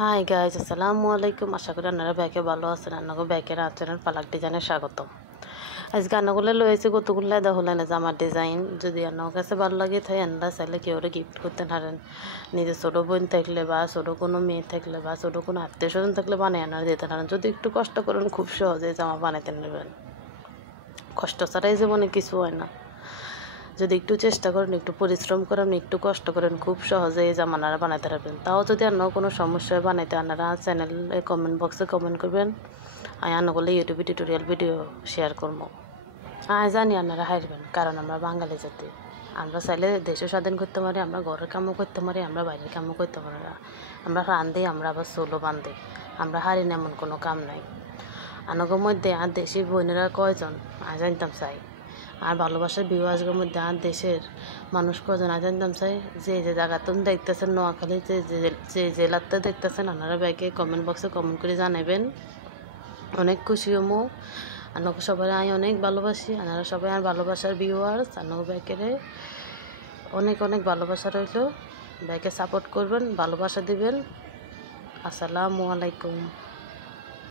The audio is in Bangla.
হাই গাইজ, আসসালামু আলাইকুম। আশা করি আপনারা ব্যাকে ভালো আছেন। আপনাকে ব্যাকের আচরণ পালাক ডিজাইনে স্বাগতম। আজকে আনাগুলো লয়েছে কতগুলো দেখলেন না জামার ডিজাইন। যদি আপনার কাছে ভালো লাগে তাই আন্দাজ চাইলে কেউ গিফট করতে পারেন। নিজের ছোটো বোন থাকলে বা ছোটো কোনো মেয়ে থাকলে বা ছোটো কোনো আত্মীয় স্বজন থাকলে বানিয়ে আনার দিতে পারেন। যদি একটু কষ্ট করেন খুব সহজে জামা বানাতে নেবেন। কষ্ট ছাড়াই জীবনে কিছু হয় না। যদি একটু চেষ্টা করেন, একটু পরিশ্রম করেন, একটু কষ্ট করেন, খুব সহজে এই জামানারা বানাতে পারবেন। তাও যদি আপনার কোনো সমস্যায় বানাইতে আপনারা চ্যানেলে কমেন্ট বক্সে কমেন্ট করবেন। আমি করলে ইউটিউবে টিউটোরিয়াল ভিডিও শেয়ার করবো। জানি আপনারা হারবেন, কারণ আমরা বাঙালি জাতি। আমরা চাইলে দেশও স্বাধীন করতে পারি, আমরা ঘরের কামও করতে পারি, আমরা বাইরের কামও করতে পারি। আমরা রান্ধি, আমরা আবার চুলো বান্ধি, আমরা হারি না এমন কোনো কাম নাই। আনগর মধ্যে আর দেশি বোনেরা কয়জন জানতাম চাই। আর ভালোবাসার বিবাহের মধ্যে আর দেশের মানুষ কজন জানতাম চাই। যে জায়গাতে দেখতেছেন নোয়াখালী, যে জেলাতে দেখতেছেন, আপনারা ব্যাগে কমেন্ট বক্সে কমেন্ট করে জানাবেন। অনেক খুশি হমো। আপনাকে সবাই আমি অনেক ভালোবাসি। আপনারা সবাই আর ভালোবাসার ভিউয়ার্স। আপনাকে ব্যাগেরে অনেক অনেক ভালোবাসা রইল। ব্যাগে সাপোর্ট করবেন, ভালোবাসা দিবেন। আসসালামু আলাইকুম।